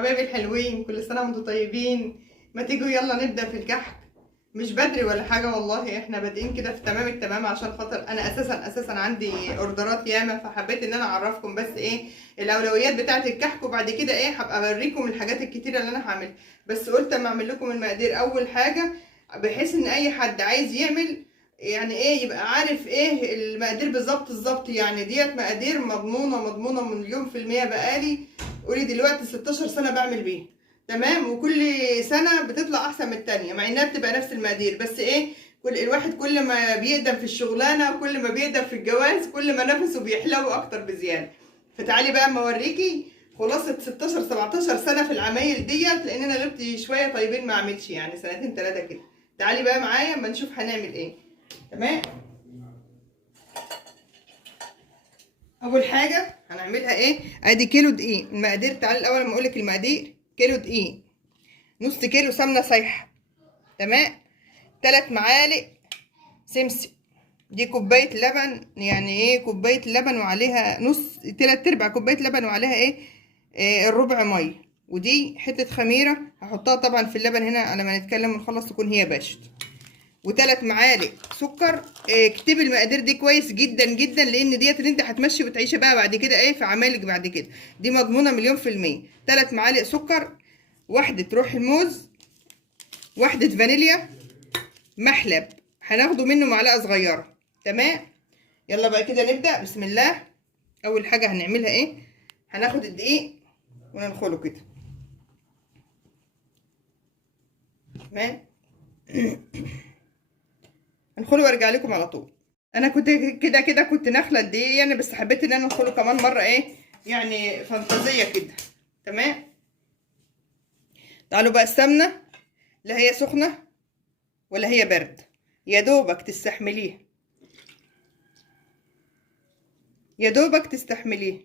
حبايبي الحلوين، كل سنة وانتم طيبين. ما تيجوا يلا نبدأ في الكحك. مش بدري ولا حاجة والله، احنا بادئين كده في تمام التمام، عشان خاطر انا اساسا عندي اوردرات ياما، فحبيت ان انا اعرفكم بس ايه الاولويات بتاعة الكحك، وبعد كده ايه هبقى اوريكم الحاجات الكتيرة اللي انا هعملها. بس قلت اما اعمل لكم المقادير اول حاجة، بحيث ان اي حد عايز يعمل يعني ايه يبقى عارف ايه المقادير بالظبط. يعني ديت مقادير مضمونة مليون في المية. بقالي قولي دلوقتي 16 سنة بعمل بيها، تمام، وكل سنة بتطلع احسن من التانية، مع انها بتبقى نفس المقادير، بس ايه كل الواحد كل ما بيقدم في الشغلانة وكل ما بيقدم في الجواز كل ما نفسه بيحلو اكتر بزيادة. فتعالي بقى اما اوريكي خلاصة 16 17 سنة في العمايل ديت، لان انا غبت شوية طيبين ما اعملش، يعني سنتين ثلاثة كده. تعالي بقى معايا اما نشوف هنعمل ايه. تمام. اول حاجه هنعملها ايه؟ ادي كيلو دقيق. المقادير تعالي الاول اما اقولك المقادير. كيلو دقيق، نص كيلو سمنه سايحه، تمام، 3 معالق سمسم، دي كوبايه لبن، يعني ايه كوبايه لبن وعليها نص 3/4 كوبايه لبن وعليها ايه الربع ميه، ودي حته خميره هحطها طبعا في اللبن هنا على ما نتكلم ونخلص تكون هي باشت، و3 معالق سكر. اكتبي المقادير دي كويس جدا لان ديت اللي انت هتمشي وتعيشي بقى بعد كده ايه في عمايلك بعد كده، دي مضمونه مليون في الميه. 3 معالق سكر، واحده روح الموز، واحده فانيليا، محلب هناخده منه معلقه صغيره، تمام. يلا بقى كده نبدا، بسم الله. اول حاجه هنعملها ايه؟ هناخد الدقيق وننخله كده، تمام. هنخله وارجع لكم على طول. انا كنت كنت نخله الدقيق يعني، بس حبيت ان انا ادخله كمان مره ايه يعني فانتازيه كده، تمام. تعالوا بقى السمنه، لا هي سخنه ولا هي برد، يا دوبك تستحمليها، يا دوبك تستحمليها،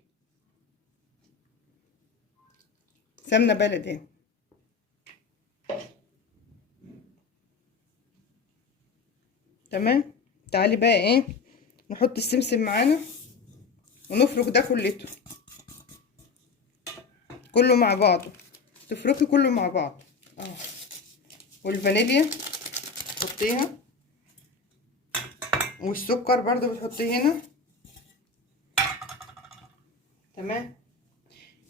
سمنه بلد اهي، تمام. تعالي بقى ايه نحط السمسم معانا ونفرك ده كله مع بعضه، تفركي كله مع بعض اه. والفانيليا تحطيها، والسكر برضو بتحطيه هنا، تمام.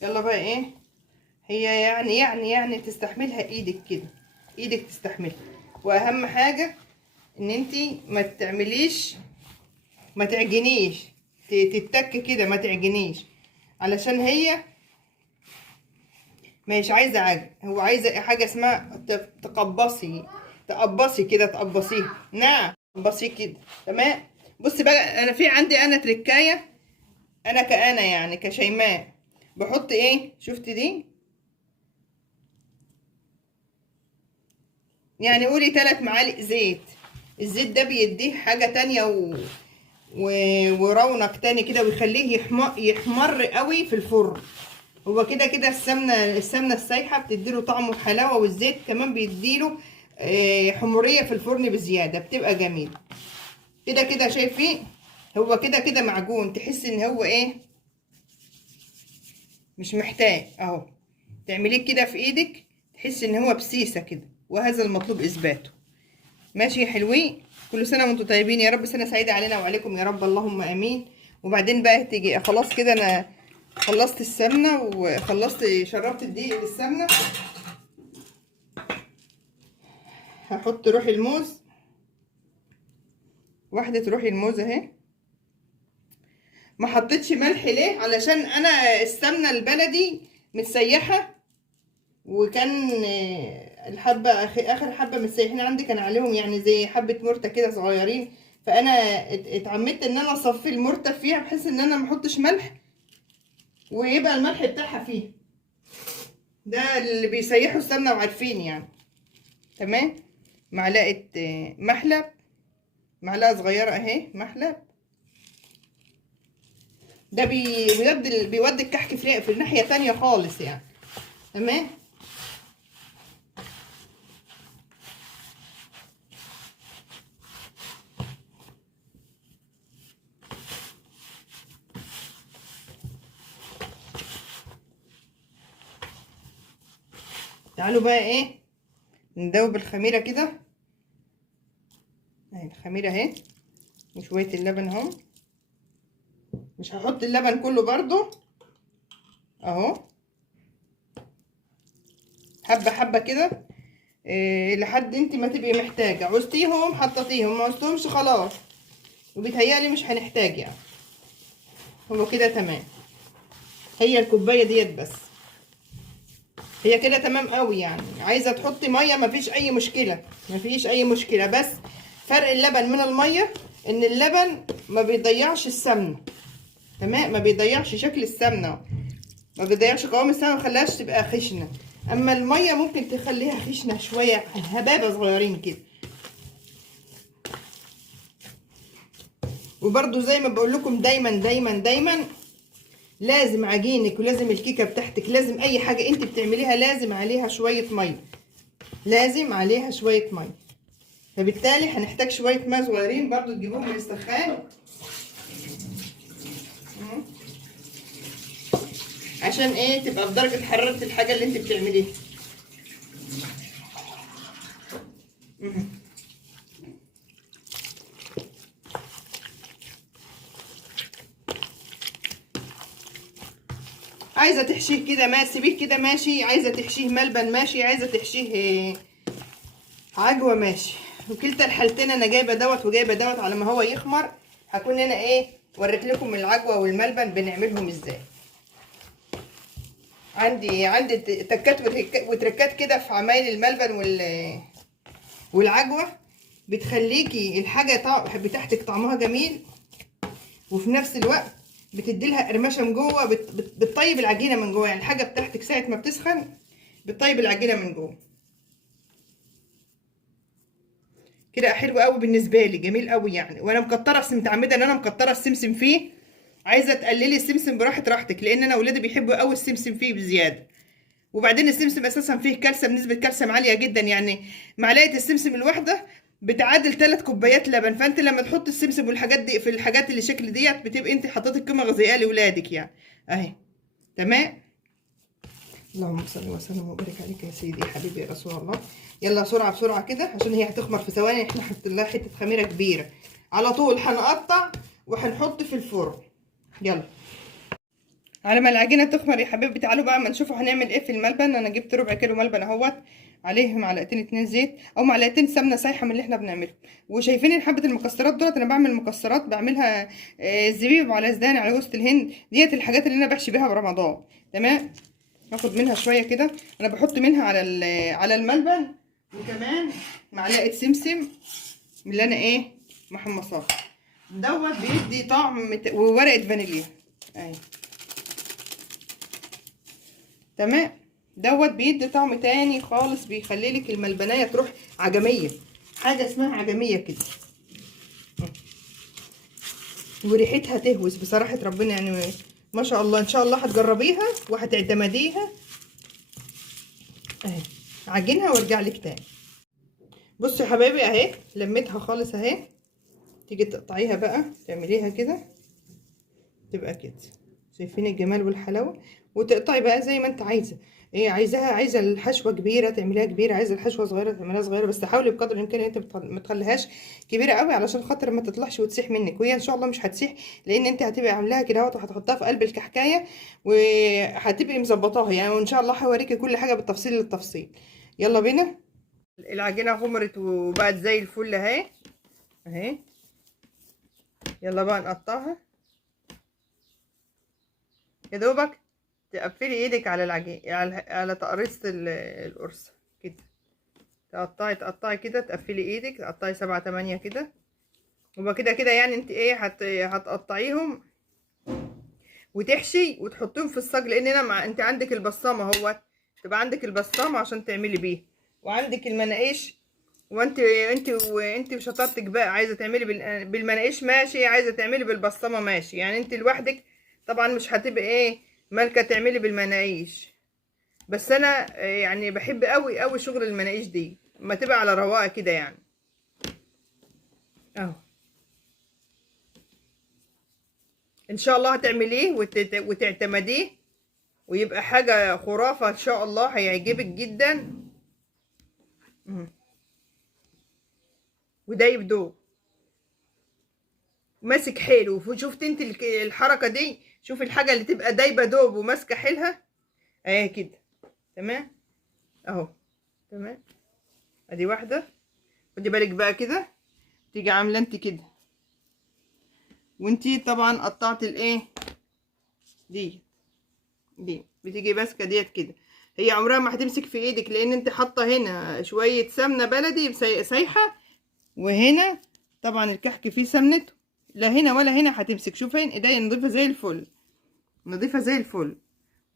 يلا بقى ايه، هي يعني تستحملها ايدك كده، ايدك تستحملها. واهم حاجة ان انتي ما تعمليش، ما تعجنيش، تتك كده، ما تعجنيش، علشان هي مش عايزة عجن، هو عايزة حاجة اسمها تقبصي كده، تقبصيه، نعم تقبصيه كده، تمام. بصي بقى، انا في عندي انا تركاية، انا يعني كشيماء بحط ايه، شفتي دي، يعني قولي 3 معالق زيت. الزيت ده بيديه حاجة تانية ورونق تاني كده، ويخليه يحمر قوي في الفرن. هو كده السمنة السايحة بتديله طعم وحلاوة، والزيت كمان بيديله حمورية في الفرن بزيادة، بتبقى جميل. كده شايفين، هو كده معجون، تحس ان هو ايه مش محتاج اهو، تعمليه كده في ايدك تحس ان هو بسيسة كده، وهذا المطلوب اثباته. ماشي يا حلوين، كل سنه وانتم طيبين، يا رب سنه سعيده علينا وعليكم يا رب، اللهم امين. وبعدين بقى تيجي خلاص كده، انا خلصت السمنه وخلصت شربت الدقيق بالسمنه. هحط روح الموز، واحده روح الموز اهي. ما حطيتش ملح ليه؟ علشان انا السمنه البلدي متسيحه، وكان الحبه اخر حبه متسيحين عندي كان عليهم يعني زي حبه مرته كده صغيرين، فانا اتعمدت ان انا اصفي المرته فيها بحيث ان انا ما احطش ملح، ويبقى الملح بتاعها فيه. ده اللي بيسيحوا السمنه وعارفين يعني، تمام. معلقه محلب، معلقه صغيره اهي محلب، ده بيودي الكحك في الناحيه تانية خالص يعني، تمام. تعالوا بقى ايه ندوب الخميره كده اهي. الخميره اهي وشويه اللبن اهو. مش هحط اللبن كله برضو اهو، حبه حبه كده إيه لحد انت ما تبقي محتاجه. عوزتيهم حطيتيهم، ما عوزتهمش خلاص. وبيتهيألي مش هنحتاج يعني. هو كده تمام. هي الكوبايه ديت بس، هي كده تمام قوي يعني. عايزه تحطي ميه مفيش اي مشكله، مفيش اي مشكله. بس فرق اللبن من الميه ان اللبن ما بيضيعش السمنه. تمام، ما بيضيعش شكل السمنه، ما بيضيعش قوام السمنه، ما يخليهاش تبقى خشنه. اما الميه ممكن تخليها خشنه شويه، هبابه صغيرين كده. وبرده زي ما بقول لكم دايما دايما دايما، لازم عجينك ولازم الكيكه بتاعتك، لازم اي حاجه انت بتعمليها لازم عليها شويه ميه، لازم عليها شويه ميه. فبالتالي هنحتاج شويه ماء صغيرين برضو تجيبوهم من السخان عشان ايه تبقى بدرجه حراره الحاجه اللي انت بتعمليها. عايزه تحشيه كده ما سيبيه كده ماشي، عايزه تحشيه ملبن ماشي، عايزه تحشيه عجوه ماشي. وكلتا الحالتين انا جايبه دوت وجايبه دوت على ما هو يخمر. هكون انا ايه وريت لكم العجوه والملبن بنعملهم ازاي. عندي تكات وتركات كده في عمايل الملبن والعجوه، بتخليكي الحاجه بتاعتك طعمها جميل، وفي نفس الوقت بتدي لها قرمشه من جوه، بتطيب العجينه من جوه. يعني الحاجه بتاعتك ساعه ما بتسخن بتطيب العجينه من جوه كده. حلو قوي بالنسبه لي، جميل قوي يعني. وانا مكتره متعمده ان انا مكتره السمسم فيه. عايزه تقللي السمسم راحتك، لان انا اولادي بيحبوا قوي السمسم فيه بزياده. وبعدين السمسم اساسا فيه كالسيوم، نسبه كالسيوم عاليه جدا يعني. معلقه السمسم الواحده بتعادل 3 كوبايات لبن. فانت لما تحط السمسم والحاجات دي في الحاجات اللي شكل ديت بتبقى انت حطيتي قيمه غذائيه لاولادك يعني. اهي تمام. اللهم صل وسلم وبارك عليك يا سيدي يا حبيبي يا رسول الله. يلا بسرعه بسرعه كده عشان هي هتخمر في ثواني. احنا حطينا لها حته خميره كبيره. على طول هنقطع وهنحط في الفرن. يلا على ما العجينه تخمر يا حبيبي. تعالوا بقى اما نشوفوا هنعمل ايه في الملبن. انا جبت ربع كيلو ملبن اهوت، عليه معلقتين 2 زيت او معلقتين سمنه سايحه من اللي احنا بنعمله. وشايفين حبه المكسرات دولت، انا بعمل مكسرات بعملها زبيب على زدان على جوز الهند. ديت الحاجات اللي انا بحشي بيها برمضان. تمام. هاخد منها شويه كده. انا بحط منها على الملبن. وكمان معلقه سمسم من اللي انا ايه محمصاها دوت بيدي طعم وورقه فانيليا اهي. تمام. دوت بيدي طعم تاني خالص، بيخلي لك الملبنايه تروح عجميه. حاجه اسمها عجميه كده، وريحتها تهوس بصراحه ربنا يعني. ما شاء الله، ان شاء الله هتجربيها وهتعتمديها اهي. عجنها وارجع لك تاني. بصوا يا حبايبي اهي لميتها خالص اهي. تيجي تقطعيها بقى تعمليها كده تبقى كده. شايفين الجمال والحلاوه. وتقطعي بقى زي ما انت عايزه. ايه عايزه الحشوه كبيره تعمليها كبيره، عايزه الحشوه صغيره تعمليها صغيره. بس حاولي بقدر الامكان ان انت ما تخليهاش كبيره قوي علشان خاطر ما تطلعش وتسيح منك. وهي ان شاء الله مش هتسيح، لان انت هتبقى عاملاها كده اهوت وهتحطها في قلب الكحكايه وهتبقي مظبطاها يعني. وان شاء الله هوريكي كل حاجه بالتفصيل للتفصيل. يلا بينا. العجينه غمرت وبقت زي الفل اهي اهي. يلا بقى نقطعها يا دوبك. تقفلي ايدك على العجين على تقريصة القرص كده. تقطعي كده، تقفلي ايدك، تقطعي 7 8 كده. وبقى كده كده يعني انت ايه هتقطعيهم وتحشي وتحطيهم في الصاج. لان انا انت عندك البصامه اهوت، تبقى عندك البصامه عشان تعملي بيه، وعندك المناقيش. وانت وشطارتك بقى، عايزه تعملي بالمناقيش ماشي، عايزه تعملي بالبصامه ماشي. يعني انت لوحدك طبعا مش هتبقى ايه مالكه تعملي بالمناقيش. بس انا يعني بحب قوي قوي شغل المناقيش دي اما تبقى على رواقه كده يعني اهو. ان شاء الله هتعمليه وتعتمديه ويبقى حاجة خرافة ان شاء الله، هيعجبك جدا. ودايب دوب ماسك حيله. شفت انت الحركة دي؟ شوف الحاجة اللي تبقى دايبة دوب وماسكة حيلها اهي كده. تمام اهو. تمام ادي واحدة. خدي بالك بقى كده، تيجي عاملة انت كده، وانتي طبعا قطعت الايه دي بتيجي ماسكه ديت كده. هي عمرها ما هتمسك في ايدك، لان انت حاطه هنا شويه سمنه بلدي سايحه، وهنا طبعا الكحك فيه سمنته، لا هنا ولا هنا هتمسك. شوفين ايديا نضيفه زي الفل، نضيفه زي الفل.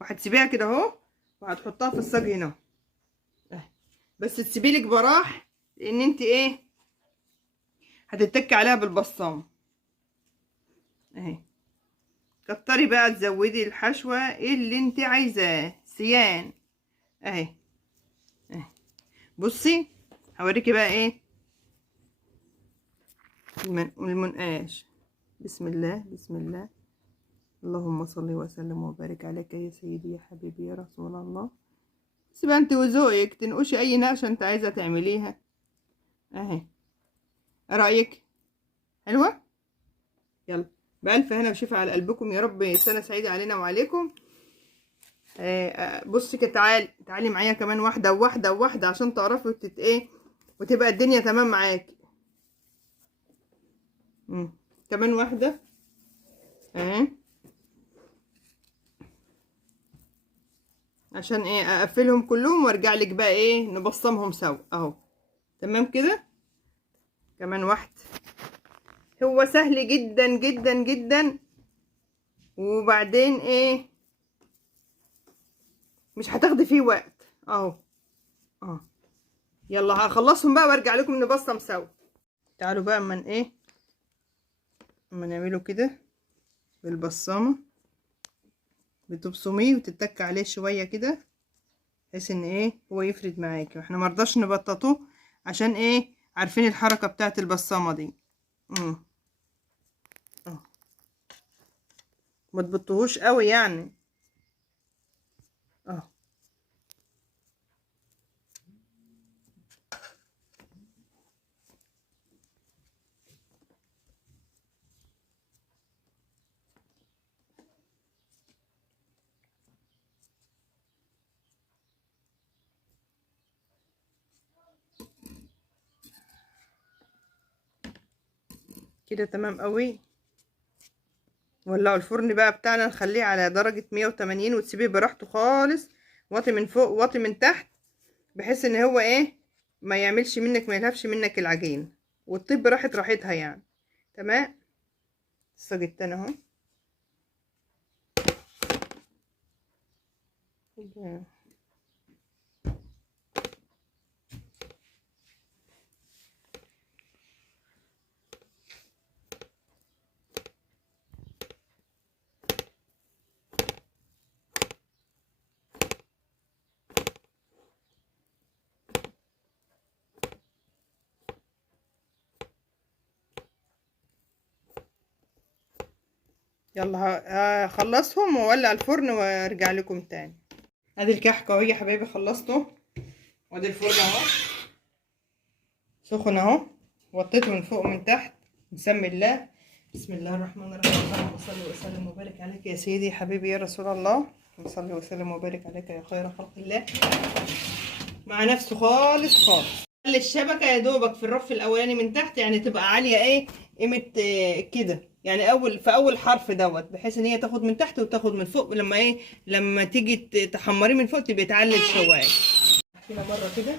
وهتسيبيها كده اهو، وهتحطها في الصاج هنا بس تسيبيلك براح، لان انت ايه هتتكي عليها بالبصام اهي. كتري بقى، تزودي الحشوة اللي انت عايزاه. سيان اهي اهي. بصي هوريكي بقى ايه المنقاش. بسم الله بسم الله. اللهم صل وسلم وبارك عليك يا سيدي يا حبيبي يا رسول الله. بس بقى انت وذوقك تنقشي اي نقشه انت عايزه تعمليها اهي. رأيك حلوه؟ يلا بألف هنا وشفا على قلبكم يا رب. سنه سعيده علينا وعليكم. بصي كده، تعالي معايا كمان واحده وواحده وواحده عشان تعرفي ايه وتبقى الدنيا تمام معاكي. كمان واحده اهي، عشان ايه اقفلهم كلهم وارجع لك بقى ايه نبصمهم سوا اهو. تمام كده. كمان واحده. هو سهل جدا جدا جدا، وبعدين ايه مش هتاخدي فيه وقت اهو. يلا هخلصهم بقى وارجع لكم نبصم سوا. تعالوا بقى اما نعمله كده بالبصامه، بتبصميه وتتك عليه شويه كده، بحيث ان ايه هو يفرد معاكي. واحنا مرضاش نبططوه عشان ايه عارفين الحركه بتاعت البصامه دي. ما تبطهوش قوي يعني كده تمام قوي. ولعوا الفرن بقى بتاعنا، نخليه على درجة 180 وتسيبيه براحته خالص، واطي من فوق واطي من تحت، بحيث ان هو ايه ما يعملش منك، ما يلهفش منك العجين، وتطيب راحتها يعني. تمام. الصاج التاني اهو. يلا هخلصهم واولع الفرن وارجع لكم تاني. ادي الكحك اهو يا حبايبي، خلصته. وادي الفرن اهو سخن اهو، وطيته من فوق ومن تحت. نسمي الله. بسم الله الرحمن الرحيم. اللهم صل وسلم وبارك عليك يا سيدي حبيبي يا رسول الله. صل وسلم وبارك عليك يا خير خلق الله. مع نفسه خالص خالص. خلي الشبكه يا دوبك في الرف الاولاني من تحت، يعني تبقى عاليه ايه قيمه كده، يعني في اول حرف دوت، بحيث ان هي تاخد من تحت وتاخد من فوق. لما لما تيجي تحمريه من فوق تبقى تعلي الشوايه. كده مره كده.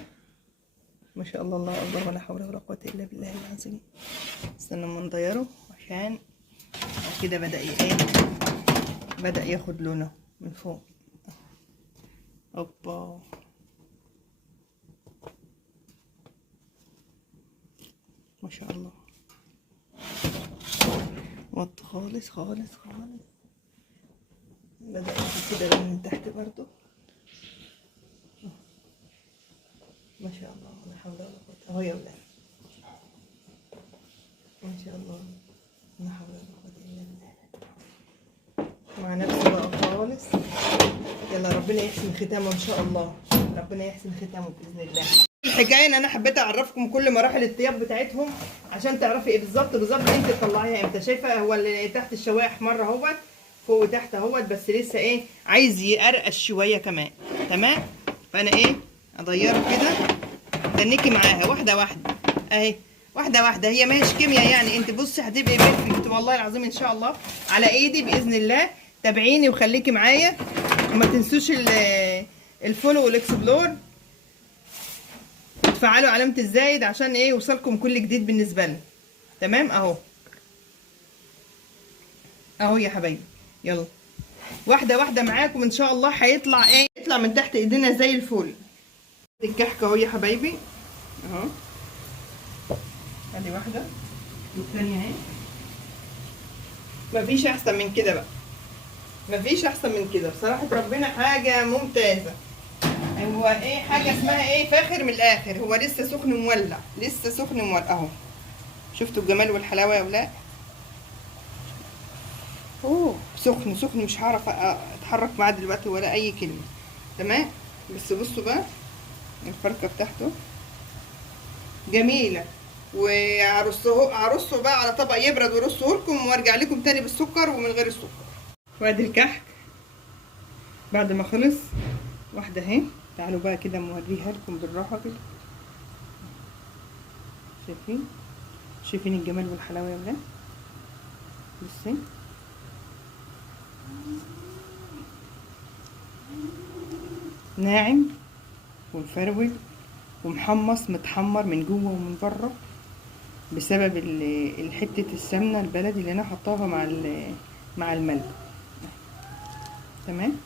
ما شاء الله الله اكبر، ولا حول ولا قوه الا بالله العظيم. استنى اما نضيره عشان كده بدأ ياخد لونه من فوق. اوبا. ما شاء الله. وط خالص خالص خالص. بدأ ياخد كده من تحت برضو. ما شاء الله لا حول ولا قوة اهو يا ولاد. ما شاء الله لا حول ولا قوة الا بالله. مع نفسه بقى خالص. ربنا يحسن ختامه ان شاء الله، ربنا يحسن ختامه باذن الله. الحكايه ان انا حبيت اعرفكم كل مراحل الطياب بتاعتهم عشان تعرفي ايه بالظبط انت تطلعيها امتى. شايفه هو اللي تحت الشوايه احمر اهوت، فوق وتحت اهوت، بس لسه ايه عايز يقرقش شويه كمان. تمام، فانا ايه اضيره كده، استنيكي معاها واحده واحده اهي، واحده واحده. هي ماشي كيمياء يعني، انت بصي هتبقي بيرفكت والله العظيم ان شاء الله على ايدي باذن الله. تابعيني وخليكي معايا، وما تنسوش الفولو والاكسبلور، وتفعلوا علامه الزايد عشان ايه يوصلكم كل جديد بالنسبه لنا. تمام اهو اهو يا حبايبي، يلا واحده واحده معاكم ان شاء الله. هيطلع ايه، يطلع من تحت ايدينا زي الفل. الكحك اهو يا حبايبي اهو، ادي واحده والثانيه اهي. مفيش احسن من كده بقى، مفيش احسن من كده بصراحه ربنا، حاجه ممتازه. هو ايه حاجه اسمها ايه فاخر من الاخر، هو لسه سخن مولع، لسه سخن مولع اهو. شفتوا الجمال والحلاوه يا ولاد؟ اوه سخن سخن، مش هعرف اتحرك معاه دلوقتي ولا اي كلمه. تمام، بس بصوا بقى الفركه بتاعته جميله. وهرصه بقى على طبق يبرد ورصه لكم، وارجع لكم تاني بالسكر ومن غير السكر. وادي الكحك بعد ما خلص، واحده اهي. تعالوا بقى كده موريها لكم بالراحه كده. شايفين الجمال والحلاوه يا ولاد؟ بصي ناعم ومفرول ومحمص، متحمر من جوه ومن بره بسبب حته السمنه البلدي اللي انا حطاها مع الملح. تمام،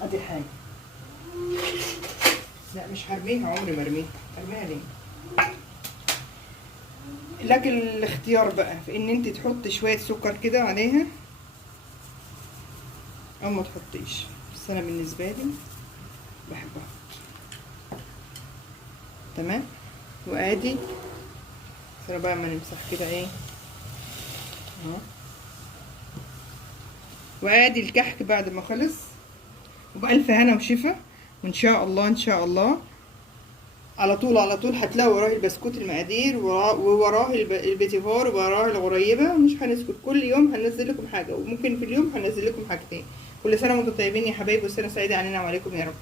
ادي حاجه. لا مش هرميها، عمري ما ارميها ليه؟ لكن الاختيار بقى في ان انت تحطي شويه سكر كده عليها او ما تحطيش، بس انا بالنسبه لي بحبها. تمام، وادي ترى بقى ما نمسح كده ايه اهو. وادي الكحك بعد ما خلص، وبألف هنا وشفا. وان شاء الله ان شاء الله على طول هتلاقوا وراه البسكوت المقادير، ووراه البيتيفور، ووراه الغريبه. مش هنسكت، كل يوم هننزل لكم حاجه، وممكن في اليوم هنزل لكم حاجتين. كل سنه وانتم طيبين يا حبايبي، والسنه سعيده علينا وعليكم يا رب.